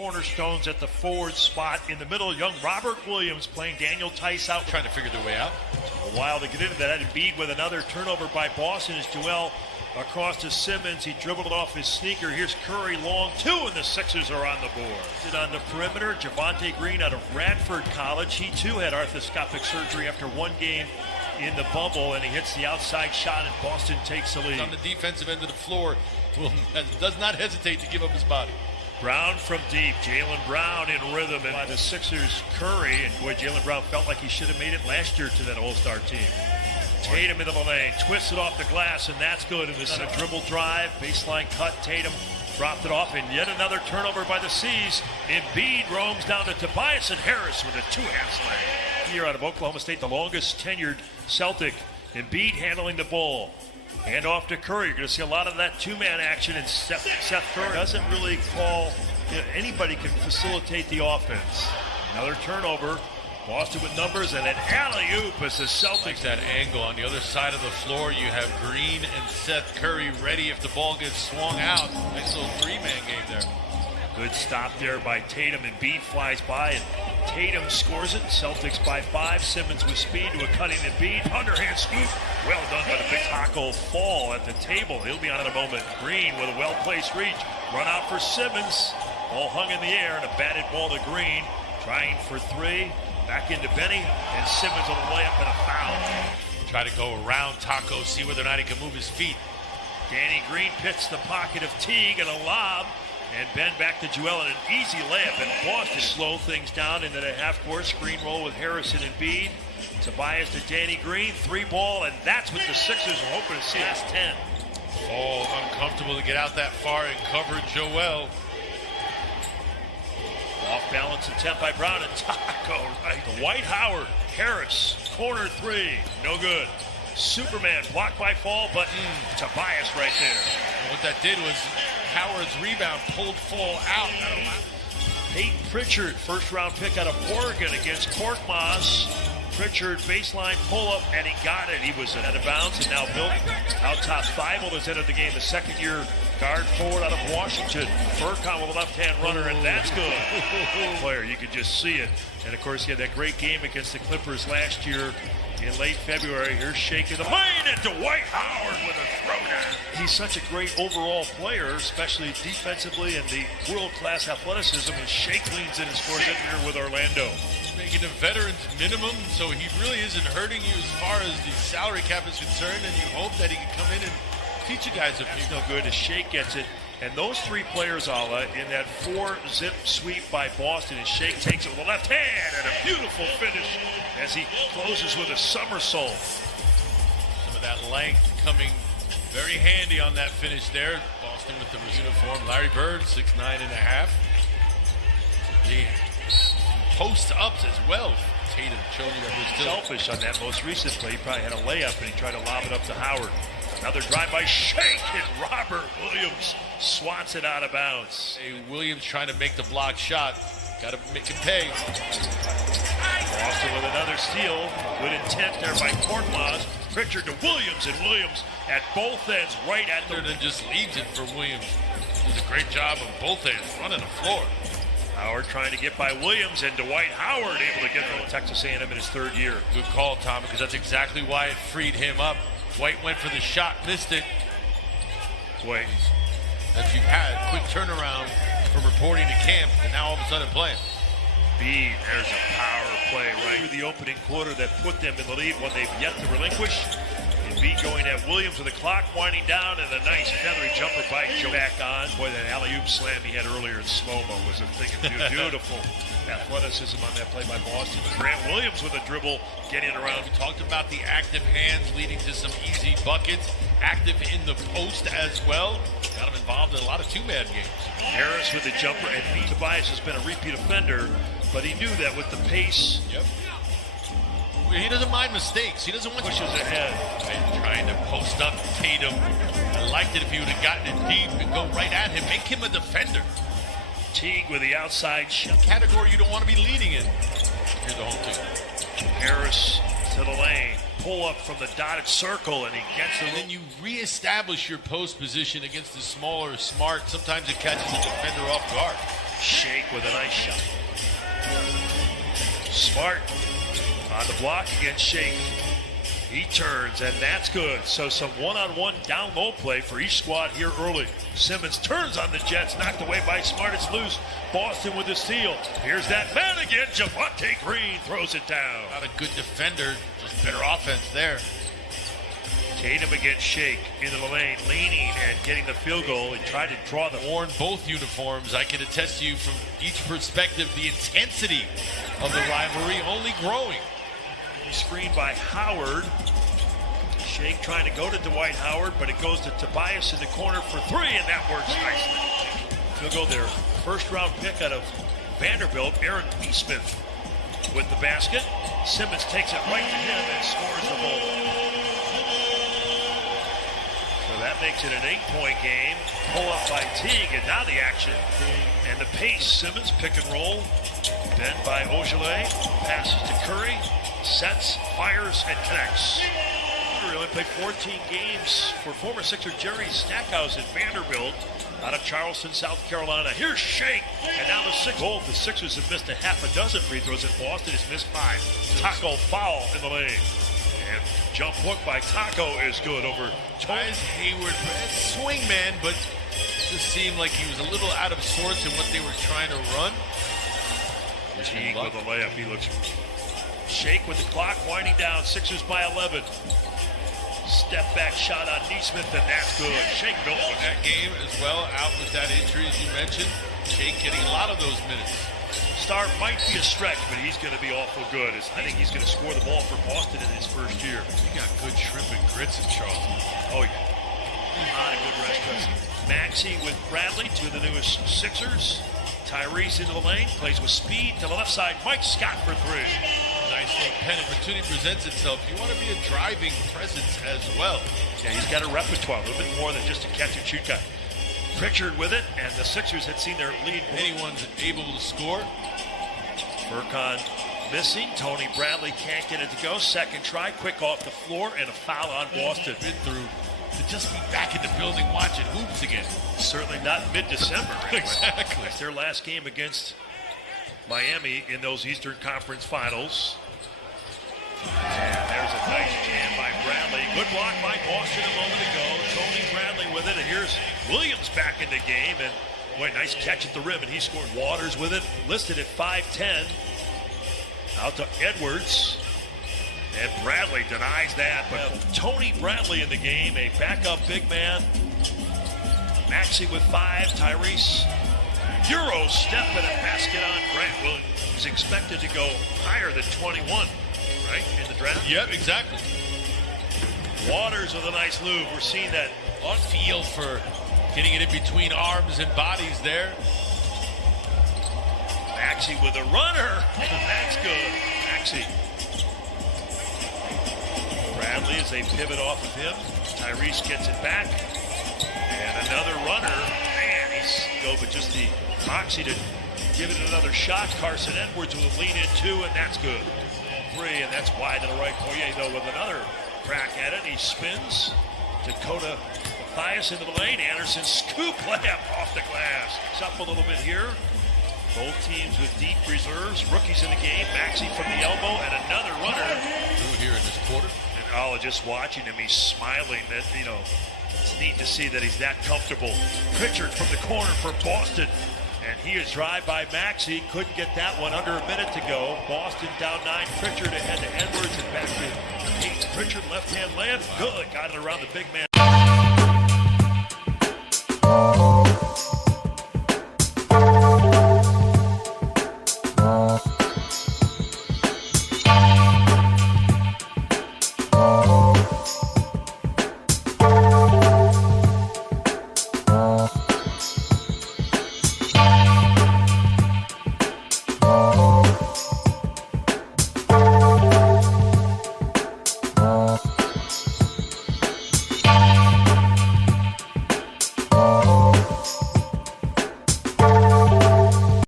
Cornerstones at the forward spot in the middle. Young Robert Williams playing Daniel Tice out. Trying to figure their way out. A while to get into that. Embiid with another turnover by Boston as Joel across to Simmons. He dribbled it off his sneaker. Here's Curry, long two, and the Sixers are on the board. On the perimeter, Javonte Green out of Radford College. He too had arthroscopic surgery after one game in the bubble, and he hits the outside shot, and Boston takes the lead. On the defensive end of the floor, does not hesitate to give up his body. Brown from deep. Jaylen Brown in rhythm, and by the Sixers, Curry. And boy, Jaylen Brown felt like he should have made it last year to that All-Star team. Tatum into the lane, twists it off the glass, and that's good. And this is a dribble drive, baseline cut. Tatum dropped it off, and yet another turnover by the C's. Embiid roams down to Tobias and Harris with a two-hand slam. Here out of Oklahoma State, the longest tenured Celtic. Embiid handling the ball. Hand off to Curry. You're going to see a lot of that two-man action, and Seth Curry doesn't really call. Anybody can facilitate the offense. Another turnover. Boston with numbers, and an alley-oop as the Celtics. Like that angle on the other side of the floor. You have Green and Seth Curry ready if the ball gets swung out. Nice little three-man game there. Good stop there by Tatum. Embiid flies by, and Tatum scores it. Celtics by 5. Simmons with speed to a cutting Embiid. Underhand scoop. Well done by the big taco fall at the table. He'll be on in a moment. Green with a well-placed reach. Run out for Simmons. Ball hung in the air, and a batted ball to Green. Trying for three. Back into Benny, and Simmons on the layup and a foul. Try to go around Taco, see whether or not he can move his feet. Danny Green pits the pocket of Teague and a lob. And Ben back to Joel and an easy layup, and Boston slow things down into the half-court screen roll with Harrison and Embiid. Tobias to Danny Green, 3-ball, and that's what the Sixers are hoping to see last 10. Oh, uncomfortable to get out that far and cover Joel. Off-balance attempt by Brown, and Taco right. Dwight Howard, Harris, corner three, no good. Superman blocked by Fall, but Tobias right there. And what that did was Howard's rebound pulled Fall out. Peyton Pritchard, first-round pick out of Oregon against Korkmaz. Pritchard baseline pull-up, and he got it. He was out of bounds, and now Bill out top. Thibault has entered the game, the second-year guard forward out of Washington. Furkan with a left-hand runner, and that's good. Player, you could just see it. And, of course, he had that great game against the Clippers last year in late February. Here's shaking the lane, and Dwight Howard with a throwdown. He's such a great overall player, especially defensively, and the world-class athleticism. And Shake leans in and scores it here with Orlando. Making a veteran's minimum, so he really isn't hurting you as far as the salary cap is concerned, and you hope that he can come in and teach you guys a few. It's no good as Shake gets it. And those three players, Ala, in that 4-zip sweep by Boston, and Shake takes it with the left hand, and a beautiful finish as he closes with a somersault. Some of that length coming very handy on that finish there. Boston with the uniform. Larry Bird, 6'9.5". The post-ups as well. Tatum showing you that was still selfish on that most recent play. He probably had a layup, and he tried to lob it up to Howard. Another drive by Shake, and Robert Williams swats it out of bounds. Hey, Williams trying to make the block shot. Got to make him pay. Boston with another steal. Good intent there by Korkmaz. Pritchard to Williams, and Williams at both ends right at the... Then just leaves it for Williams. Does a great job on both ends, running the floor. Howard trying to get by Williams, and Dwight Howard able to get from Texas A&M in his third year. Good call, Tom, because that's exactly why it freed him up. White went for the shot, missed it. Boy, that you've had quick turnaround from reporting to camp, and now all of a sudden playing. Embiid, there's a power play right through the opening quarter that put them in the lead when they've yet to relinquish. Embiid going at Williams with the clock winding down, and a nice feathery jumper by Joe back on. Boy, that alley-oop slam he had earlier in slow-mo was a thing of beautiful athleticism on that play by Boston. Grant Williams with a dribble getting around. We talked about the active hands leading to some easy buckets. Active in the post as well. Got him involved in a lot of two-man games. Harris with the jumper, and Tobias has been a repeat offender, but he knew that with the pace. Yep. He doesn't mind mistakes. He doesn't want pushes ahead. And trying to post up Tatum. I liked it if he would have gotten it deep and go right at him. Make him a defender. Teague with the outside shot. Category you don't want to be leading in. Here's the home team. Harris to the lane. Pull up from the dotted circle, and he gets it. And then you reestablish your post position against the smaller, smart. Sometimes it catches the defender off guard. Shake with a nice shot. Smart on the block against Shake. He turns, and that's good. So some one-on-one down low play for each squad here early. Simmons turns on the Jets, knocked away by Smart. It's loose. Boston with the steal. Here's that man again. Javonte Green throws it down. Not a good defender, just better offense there. Tatum against Shake into the lane, leaning and getting the field goal. He tried to draw the Worn both uniforms. I can attest to you from each perspective, the intensity of the rivalry only growing. Screen by Howard. Shake trying to go to Dwight Howard, but it goes to Tobias in the corner for three, and that works nicely. Field goal there. First round pick out of Vanderbilt, Aaron Nesmith with the basket. Simmons takes it right to him and scores the ball. So that makes it an 8-point game. Pull up by Teague, and now the action and the pace. Simmons pick and roll. Bent by Ogilvy. Passes to Curry. Sets, fires, and connects. Curry only played 14 games for former Sixer Jerry Stackhouse at Vanderbilt out of Charleston, South Carolina. Here's Shake, and now the Sixers. The Sixers have missed a half a dozen free throws, and Boston has missed 5. Taco foul in the lane. And jump hook by Taco is good over Tyus Hayward. Swing man, but just seemed like he was a little out of sorts in what they were trying to run. Teague with a layup. He looks. Shake with the clock winding down. Sixers by 11. Step back shot on Nesmith, and that's good. Shake built with that game as well, out with that injury as you mentioned. Shake getting a lot of those minutes. Star might be a stretch, but he's going to be awful good. I think he's going to score the ball for Boston in his first year. He got good shrimp and grits in Charleston. Oh, yeah. Not a good rest dressing. Maxey with Bradley, two of the newest Sixers. Tyrese into the lane, plays with speed to the left side. Mike Scott for three. Nice little pen opportunity presents itself. You want to be a driving presence as well. Yeah, he's got a repertoire, a little bit more than just a catch and shoot guy. Pritchard with it, and the Sixers had seen their lead. Anyone's able to score. Furkan missing. Tony Bradley can't get it to go. Second try, quick off the floor, and a foul on Boston. Been through to just be back in the building watching hoops again. Certainly not mid-December. Exactly. It's their last game against Miami in those Eastern Conference Finals. And there's a nice jam by Bradley. Good block by Boston a moment ago. Tony Bradley with it, and here's Williams back in the game. And boy, nice catch at the rim, and he scored. Waters with it, listed at 5'10". Out to Edwards. And Bradley denies that, but Tony Bradley in the game, a backup big man. Maxey with 5, Tyrese. Euro step and a basket on Grant Williams. He's expected to go higher than 21, right, in the draft? Yep, exactly. Waters with a nice move. We're seeing that on field for getting it in between arms and bodies there. Maxey with a runner. That's good. Maxey. Bradley as they pivot off of him. Tyrese gets it back. And another runner. Man, he's go, but just the moxie to give it another shot. Carson Edwards with a lean in 2, and that's good. 3, and that's wide to the right. Poirier, though, with another crack at it. He spins. Dakota Mathias into the lane. Anderson scoop layup off the glass. It's up a little bit here. Both teams with deep reserves. Rookies in the game. Maxey from the elbow, and another runner. Through here in this quarter. And just watching him, he's smiling. That, you know, it's neat to see that he's that comfortable. Pritchard from the corner for Boston. And he is drive by Maxey. Couldn't get that one under a minute to go. Boston down 9. Pritchard ahead to Edwards and back to 8. Pritchard left-hand layup. Good. Got it around the big man.